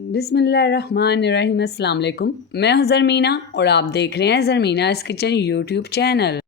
बिस्मिल्लाहिर्रहमानिर्रहीम। अस्सलाम वालेकुम। मैं हूं ज़रमीना और आप देख रहे हैं ज़रमीनाज़ किचन यूट्यूब चैनल।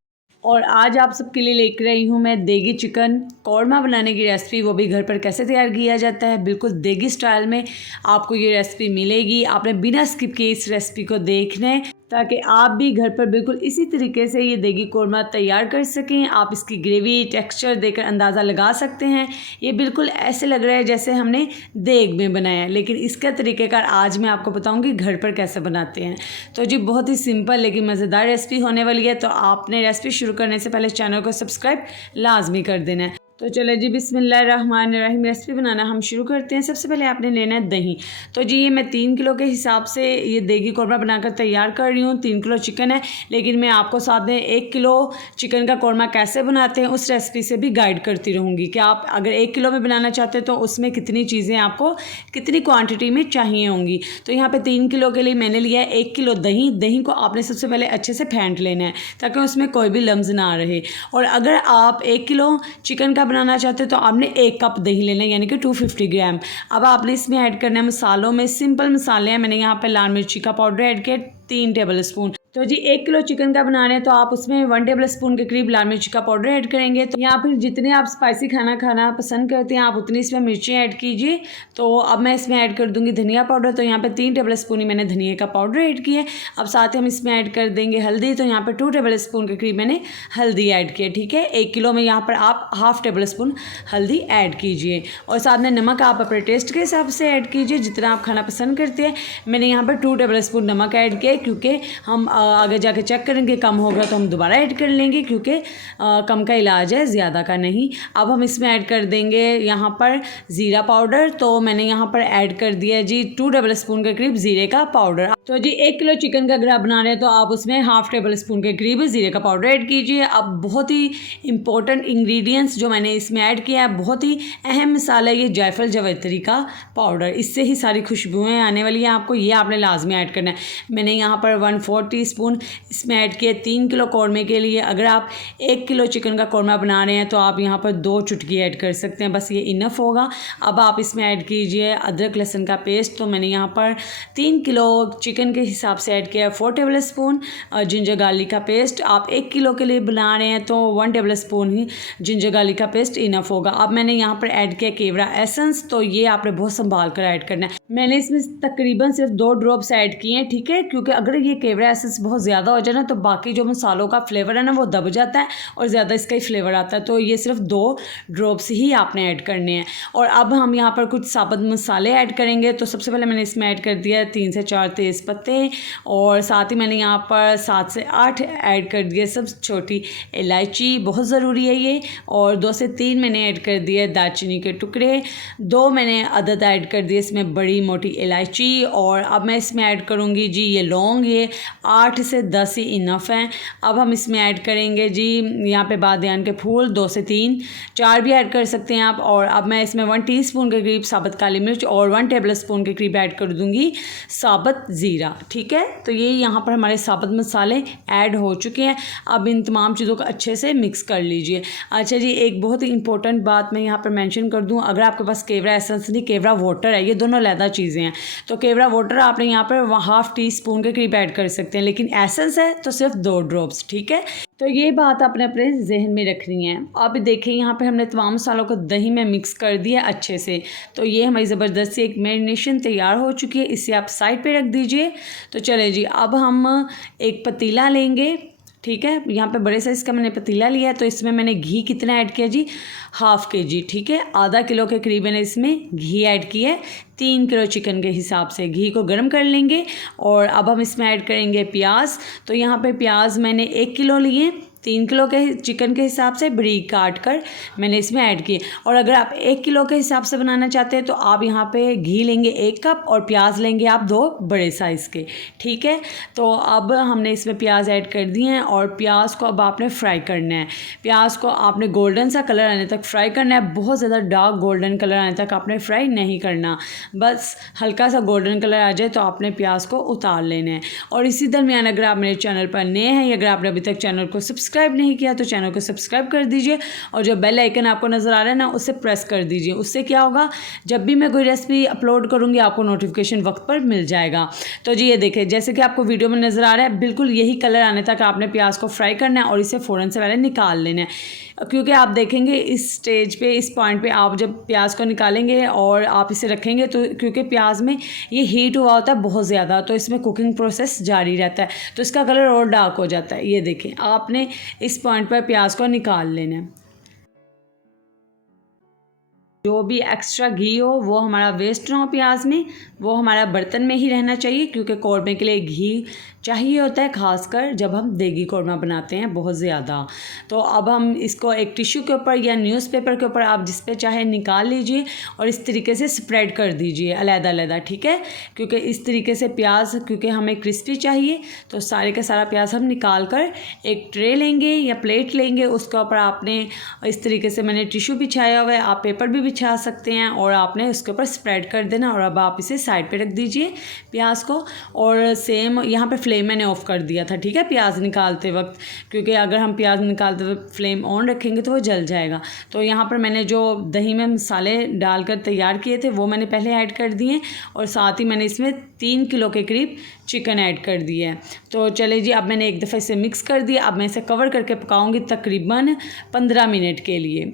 और आज आप सबके लिए लेकर आई हूं मैं देगी चिकन कौरमा बनाने की रेसिपी, वो भी घर पर कैसे तैयार किया जाता है, बिल्कुल देगी स्टाइल में आपको ये रेसिपी मिलेगी। आपने बिना स्किप किए इस रेसिपी को देखना है ताकि आप भी घर पर बिल्कुल इसी तरीके से ये देगी कौरमा तैयार कर सकें। आप इसकी ग्रेवी टेक्सचर देखकर अंदाज़ा लगा सकते हैं। ये बिल्कुल ऐसे लग रहा है जैसे हमने देग में बनाया है, लेकिन इसका तरीक़ेकार आज मैं आपको बताऊंगी घर पर कैसे बनाते हैं। तो जी बहुत ही सिंपल लेकिन मज़ेदार रेसिपी होने वाली है। तो आपने रेसिपी शुरू करने से पहले चैनल को सब्सक्राइब लाजमी कर देना है। तो चले जी बिस्मिल्लाहिर्रहमानिर्रहीम रेसिपी बनाना हम शुरू करते हैं। सबसे पहले आपने लेना है दही। तो जी ये मैं 3 किलो के हिसाब से ये देगी कौरमा बनाकर तैयार कर रही हूँ। 3 किलो चिकन है, लेकिन मैं आपको साथ में 1 किलो चिकन का कौरमा कैसे बनाते हैं उस रेसिपी से भी गाइड करती रहूँगी कि आप अगर 1 किलो में बनाना चाहते हैं तो उसमें कितनी चीज़ें आपको कितनी क्वान्टिटी में चाहिए होंगी। तो यहाँ पर 3 किलो के लिए मैंने लिया है 1 किलो दही। दही को आपने सबसे पहले अच्छे से फेंट लेना है ताकि उसमें कोई भी लम्स ना रहे। और अगर आप 1 किलो चिकन का बनाना चाहते हो तो आपने 1 कप दही लेना है, यानी कि 250 ग्राम। अब आपने इसमें ऐड करना है मसालों में सिंपल मसाले हैं। मैंने यहाँ पे लाल मिर्ची का पाउडर ऐड किया 3 टेबल स्पून। तो जी 1 किलो चिकन का बनाना है तो आप उसमें 1 टेबल स्पून के करीब लाल मिर्ची का पाउडर ऐड करेंगे। तो या फिर जितने आप स्पाइसी खाना पसंद करते हैं आप उतनी इसमें मिर्ची ऐड कीजिए। तो अब मैं इसमें ऐड कर दूंगी धनिया पाउडर। तो यहाँ पे 3 टेबल स्पून ही मैंने धनिया का पाउडर ऐड किया है। अब साथ ही हम इसमें ऐड कर देंगे हल्दी। तो यहाँ पर 2 टेबल स्पून के करीब मैंने हल्दी ऐड किया। ठीक है, 1 किलो में यहाँ पर आप हाफ टेबल स्पून हल्दी ऐड कीजिए। और साथ में नमक आप अपने टेस्ट के हिसाब से ऐड कीजिए जितना आप खाना पसंद करते हैं। मैंने यहाँ पर 2 टेबल स्पून नमक ऐड किया क्योंकि हम आगे जाके चेक करेंगे कम होगा तो हम दोबारा ऐड कर लेंगे, क्योंकि कम का इलाज है ज़्यादा का नहीं। अब हम इसमें ऐड कर देंगे यहाँ पर ज़ीरा पाउडर। तो मैंने यहाँ पर ऐड कर दिया जी 2 टेबल स्पून के करीब ज़ीरे का पाउडर। तो जी 1 किलो चिकन का अगर आप बना रहे हैं तो आप उसमें हाफ टेबल स्पून के करीब ज़ीरे का पाउडर ऐड कीजिए। अब बहुत ही इंपॉर्टेंट इंग्रेडिएंट्स जो मैंने इसमें ऐड किया है, बहुत ही अहम मसाला है ये जायफल जावित्री का पाउडर। इससे ही सारी खुशबुएँ आने वाली हैं आपको, ये आपने लाजमी ऐड करना है। मैंने यहाँ पर 1/4 टीस्पून इसमें ऐड किया 3 किलो कौरमे के लिए। अगर आप 1 किलो चिकन का कौरमा बना रहे हैं तो आप यहाँ पर 2 चुटकी ऐड कर सकते हैं, बस ये इनफ होगा। अब आप इसमें ऐड कीजिए अदरक लहसुन का पेस्ट। तो मैंने यहाँ पर 3 किलो चिकन के हिसाब से ऐड किया 4 टेबल स्पून जिंजर गार्लिक का पेस्ट। आप 1 किलो के लिए बना रहे हैं तो 1 टेबल स्पून ही जिंजर गार्लिक का पेस्ट इनफ होगा। अब मैंने यहाँ पर ऐड किया केवड़ा एसेंस। तो ये आपने बहुत संभाल कर ऐड करना है। मैंने इसमें तकरीबन सिर्फ 2 ड्रॉप्स ऐड किए हैं। ठीक है, क्योंकि अगर ये केवड़ा एसेंस बहुत ज़्यादा हो जाए ना तो बाकी जो मसालों का फ्लेवर है ना वो दब जाता है और ज़्यादा इसका ही फ्लेवर आता है। तो ये सिर्फ 2 ड्रॉप्स ही आपने ऐड करने हैं। और अब हम यहाँ पर कुछ साबुत मसाले ऐड करेंगे। तो सबसे पहले मैंने इसमें ऐड कर दिया 3 से 4 तेज़ पत्ते और साथ ही मैंने यहाँ पर 7 से 8 ऐड कर दिए सब छोटी इलायची, बहुत ज़रूरी है ये। और 2 से 3 मैंने ऐड कर दिए दालचीनी के टुकड़े। 2 मैंने अदद ऐड कर दिए इसमें बड़ी मोटी इलायची। और अब मैं इसमें ऐड करूँगी जी ये लौंग, ये 8 से 10 ही इनफ हैं। अब हम इसमें ऐड करेंगे जी यहाँ पे बादियान के फूल 2 से 3, 4 भी ऐड कर सकते हैं आप। और अब मैं इसमें 1 टीस्पून के करीब साबुत काली मिर्च और 1 टेबल स्पून के करीब ऐड कर दूंगी साबुत ज़ीरा। ठीक है, तो ये यहाँ पर हमारे साबुत मसाले ऐड हो चुके हैं। अब इन तमाम चीज़ों को अच्छे से मिक्स कर लीजिए। अच्छा जी, एक बहुत ही इंपॉर्टेंट बात मैं यहाँ पर मेंशन कर दूँ, अगर आपके पास केवड़ा एसेंस नहीं केवड़ा वाटर है, ये दोनों अलग चीज़ें हैं। तो केवड़ा वाटर आपने यहाँ पर हाफ टी स्पून के करीब ऐड कर सकते हैं, लेकिन एसेंस है तो सिर्फ 2 ड्रॉप्स। ठीक है, तो ये बात आपने अपने जहन में रखनी है। आप देखिए यहाँ पे हमने तमाम मसालों को दही में मिक्स कर दिया अच्छे से। तो ये हमारी ज़बरदस्त सी एक मैरिनेशन तैयार हो चुकी है, इसे आप साइड पे रख दीजिए। तो चले जी, अब हम एक पतीला लेंगे। ठीक है, यहाँ पे बड़े साइज़ का मैंने पतीला लिया है। तो इसमें मैंने घी कितना ऐड किया जी, हाफ़ kg। ठीक है, आधा किलो के करीब मैंने इसमें घी ऐड किया है। 3 किलो चिकन के हिसाब से घी को गर्म कर लेंगे। और अब हम इसमें ऐड करेंगे प्याज। तो यहाँ पे प्याज मैंने 1 किलो लिए, 3 किलो के चिकन के हिसाब से बारीक काट कर मैंने इसमें ऐड किए। और अगर आप 1 किलो के हिसाब से बनाना चाहते हैं तो आप यहाँ पे घी लेंगे 1 कप और प्याज लेंगे आप 2 बड़े साइज़ के। ठीक है, तो अब हमने इसमें प्याज ऐड कर दिए हैं और प्याज को अब आपने फ्राई करना है। प्याज को आपने गोल्डन सा कलर आने तक फ्राई करना है, बहुत ज़्यादा डार्क गोल्डन कलर आने तक आपने फ्राई नहीं करना, बस हल्का सा गोल्डन कलर आ जाए तो आपने प्याज को उतार लेना है। और इसी दरमियान अगर आप मेरे चैनल पर नए हैं या अगर आपने अभी तक चैनल को सब्सक्राइब सब्सक्राइब नहीं किया तो चैनल को सब्सक्राइब कर दीजिए और जो बेल आइकन आपको नज़र आ रहा है ना उसे प्रेस कर दीजिए। उससे क्या होगा, जब भी मैं कोई रेसिपी अपलोड करूँगी आपको नोटिफिकेशन वक्त पर मिल जाएगा। तो जी ये देखिए, जैसे कि आपको वीडियो में नज़र आ रहा है, बिल्कुल यही कलर आने तक आपने प्याज को फ्राई करना है और इसे फ़ौरन से पहले निकाल लेना है। क्योंकि आप देखेंगे इस स्टेज पे, इस पॉइंट पे आप जब प्याज को निकालेंगे और आप इसे रखेंगे तो क्योंकि प्याज में ये हीट हुआ होता है बहुत ज़्यादा, तो इसमें कुकिंग प्रोसेस जारी रहता है, तो इसका कलर और डार्क हो जाता है। ये देखें, आपने इस पॉइंट पर प्याज को निकाल लेना है। जो भी एक्स्ट्रा घी हो वो हमारा वेस्ट ना हो प्याज में, वो हमारा बर्तन में ही रहना चाहिए, क्योंकि कौरमे के लिए घी चाहिए होता है, खासकर जब हम देगी कौरमा बनाते हैं बहुत ज़्यादा। तो अब हम इसको एक टिश्यू के ऊपर या न्यूज़पेपर के ऊपर, आप जिस पे चाहे निकाल लीजिए और इस तरीके से स्प्रेड कर दीजिए अलग-अलग, ठीक है। क्योंकि इस तरीके से प्याज, क्योंकि हमें क्रिस्पी चाहिए, तो सारे का सारा प्याज हम निकाल कर एक ट्रे लेंगे या प्लेट लेंगे, उसके ऊपर आपने इस तरीके से, मैंने टिश्यू बिछाया हुआ है, आप पेपर भी बिछा सकते हैं, और आपने उसके ऊपर स्प्रेड कर देना। और अब आप इसे साइड पे रख दीजिए प्याज को, और सेम यहाँ पे फ्लेम मैंने ऑफ कर दिया था, ठीक है, प्याज निकालते वक्त, क्योंकि अगर हम प्याज निकालते वक्त फ्लेम ऑन रखेंगे तो वो जल जाएगा। तो यहाँ पर मैंने जो दही में मसाले डालकर तैयार किए थे वो मैंने पहले ऐड कर दिए, और साथ ही मैंने इसमें 3 किलो के करीब चिकन ऐड कर दिया है। तो चले जी, अब मैंने एक दफ़ा इसे मिक्स कर दिया। अब मैं इसे कवर करके पकाऊंगी तकरीबन 15 मिनट के लिए।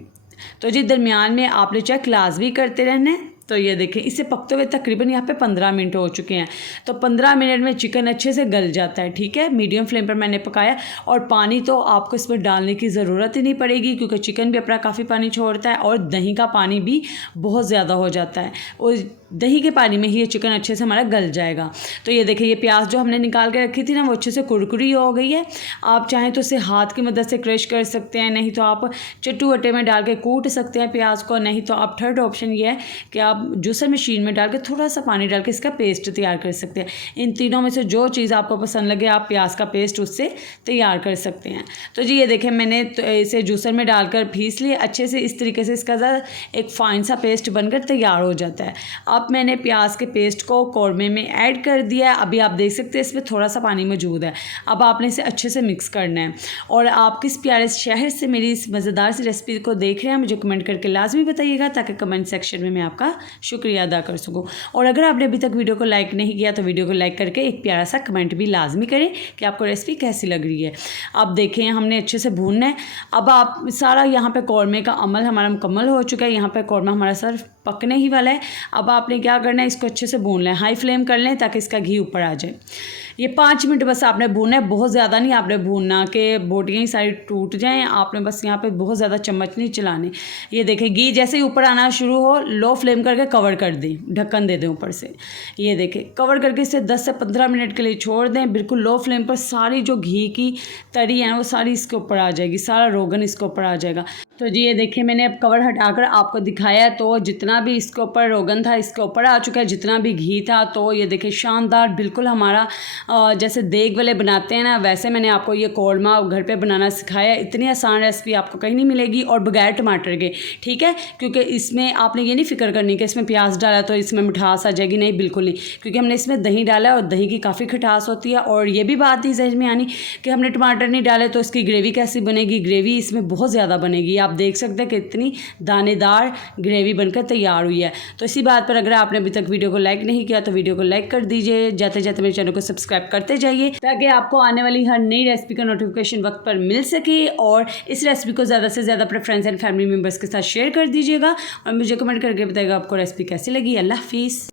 तो जी दरमियान में आपने चेक लाजमी करते रहना है। तो ये देखें, इसे पकते हुए तकरीबन यहाँ पे 15 मिनट हो चुके हैं। तो 15 मिनट में चिकन अच्छे से गल जाता है, ठीक है। मीडियम फ्लेम पर मैंने पकाया, और पानी तो आपको इसमें डालने की ज़रूरत ही नहीं पड़ेगी, क्योंकि चिकन भी अपना काफ़ी पानी छोड़ता है और दही का पानी भी बहुत ज़्यादा हो जाता है, और दही के पानी में ही ये चिकन अच्छे से हमारा गल जाएगा। तो ये देखिए, ये प्याज जो हमने निकाल के रखी थी ना, वो अच्छे से कुरकुरी हो गई है। आप चाहें तो इसे हाथ की मदद से क्रश कर सकते हैं, नहीं तो आप चट्टू अट्टे में डाल के कूट सकते हैं प्याज को, नहीं तो आप थर्ड ऑप्शन ये है कि आप जूसर मशीन में डाल के थोड़ा सा पानी डाल के इसका पेस्ट तैयार कर सकते हैं। इन तीनों में से जो चीज़ आपको पसंद लगे आप प्याज का पेस्ट उससे तैयार कर सकते हैं। तो जी ये देखें, मैंने तो इसे जूसर में डालकर पीस लिए अच्छे से, इस तरीके से इसका एक फ़ाइन सा पेस्ट बनकर तैयार हो जाता है। अब मैंने प्याज के पेस्ट को कौरमे में ऐड कर दिया है। अभी आप देख सकते हैं इसमें थोड़ा सा पानी मौजूद है। अब आपने इसे अच्छे से मिक्स करना है। और आप किस प्यारे शहर से मेरी इस मज़ेदार सी रेसिपी को देख रहे हैं मुझे कमेंट करके लाजमी बताइएगा, ताकि कमेंट सेक्शन में मैं आपका शुक्रिया अदा कर सकूँ। और अगर आपने अभी तक वीडियो को लाइक नहीं किया तो वीडियो को लाइक करके एक प्यारा सा कमेंट भी लाजमी करें कि आपको रेसिपी कैसी लग रही है। अब देखें, हमने अच्छे से भूनना है। अब आप सारा यहाँ पे कौरमे का अमल हमारा मुकम्मल हो चुका है। यहाँ पे कौरमा हमारा सिर्फ पकने ही वाला है। अब आपने क्या करना है, इसको अच्छे से भून लें, हाई फ्लेम कर लें ताकि इसका घी ऊपर आ जाए। ये 5 मिनट बस आपने भूनना है, बहुत ज़्यादा नहीं आपने भूनना कि बोटियाँ ही सारी टूट जाएं। आपने बस यहाँ पे बहुत ज़्यादा चम्मच नहीं चलाने। ये देखें, घी जैसे ही ऊपर आना शुरू हो, लो फ्लेम करके कवर कर दें, ढक्कन दे दें ऊपर से। ये देखें, कवर करके इसे 10 से 15 मिनट के लिए छोड़ दें, बिल्कुल लो फ्लेम पर। सारी जो घी की तरी है वो सारी इसके ऊपर आ जाएगी, सारा रोगन इसके ऊपर आ जाएगा। तो जी ये देखिए, मैंने अब कवर हटाकर आपको दिखाया, तो जितना भी इसके ऊपर रोगन था इसके ऊपर आ चुका है, जितना भी घी था। तो ये देखिए, शानदार बिल्कुल हमारा जैसे देग वाले बनाते हैं ना, वैसे मैंने आपको ये कौरमा घर पे बनाना सिखाया। इतनी आसान रेसिपी आपको कहीं नहीं मिलेगी, और बगैर टमाटर के, ठीक है। क्योंकि इसमें आपने ये नहीं फिक्र करनी कि इसमें प्याज डाला तो इसमें मिठास आ जाएगी, नहीं, बिल्कुल नहीं, क्योंकि हमने इसमें दही डाला है और दही की काफ़ी खटास होती है। और ये भी बात ही जहन में आनी कि हमने टमाटर नहीं डाले तो इसकी ग्रेवी कैसी बनेगी। ग्रेवी इसमें बहुत ज़्यादा बनेगी। आप देख सकते हैं कि इतनी दानेदार ग्रेवी बनकर तैयार हुई है। तो इसी बात पर अगर आपने अभी तक वीडियो को लाइक नहीं किया तो वीडियो को लाइक कर दीजिए, जाते जाते मेरे चैनल को सब्सक्राइब करते जाइए, ताकि आपको आने वाली हर नई रेसिपी का नोटिफिकेशन वक्त पर मिल सके। और इस रेसिपी को ज़्यादा से ज़्यादा अपने फ्रेंड्स एंड फैमिली मेम्बर्स के साथ शेयर कर दीजिएगा, और मुझे कमेंट करके बताइएगा आपको रेसिपी कैसी लगी। अल्लाह हाफिज़।